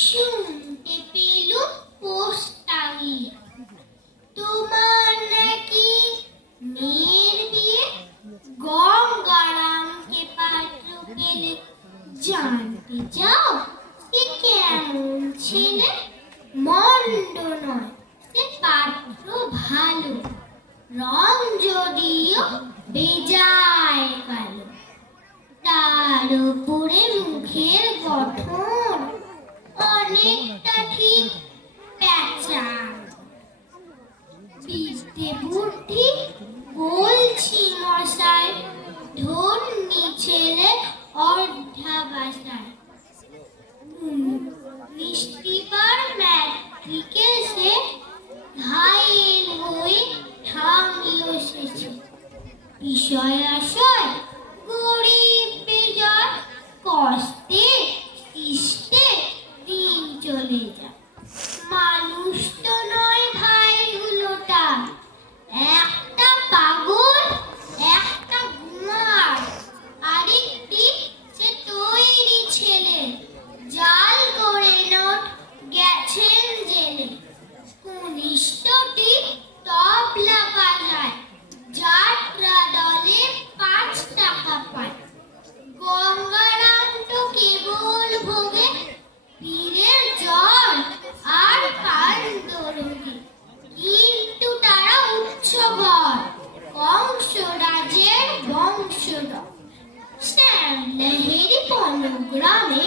শুনতে পেলুম পোস্টারে তোমার নাকি মেয়ের বিয়ে, গঙ্গারামকে পাত্র পেলে। জানতে চাও সে কেমন ছেলে? মন্দ নয়, সে পাত্র ভালো, রং যদিও বেজায় কালো। তার উপরে মুখের গঠন অনেকটা ঠিক প্যাঁচা। বিদ্যে বুদ্ধি বলছি মশাই, ধন্যী ছেলে অর্ধাবাসায়। মিষ্টিবার ম্যাট্রিকে সে ঘায়েল হয়ে থামল শেষে। বিষয় আশয় গরিব বেজার, কষ্টে সৃষ্টে দিন চলে যায়। মানুষ তো নয় ভাইগুলোটা, একটা পাগল একটা গুমার, আরেকটি সে তৈরি ছেলে, জাল করে নোট গেছেন জেলে। কনিষ্ঠটি তবলা বাজায়, যাত্রা দলে 5 টাকা পায়। গঙ্গারাম তো কেবল ভোগে পীরের জল আর পান্ডরোগে। কিন্তু তারা উচ্চঘর, কংসরাজের বংশধর। শ্যামলাহেরি বনগ্রামে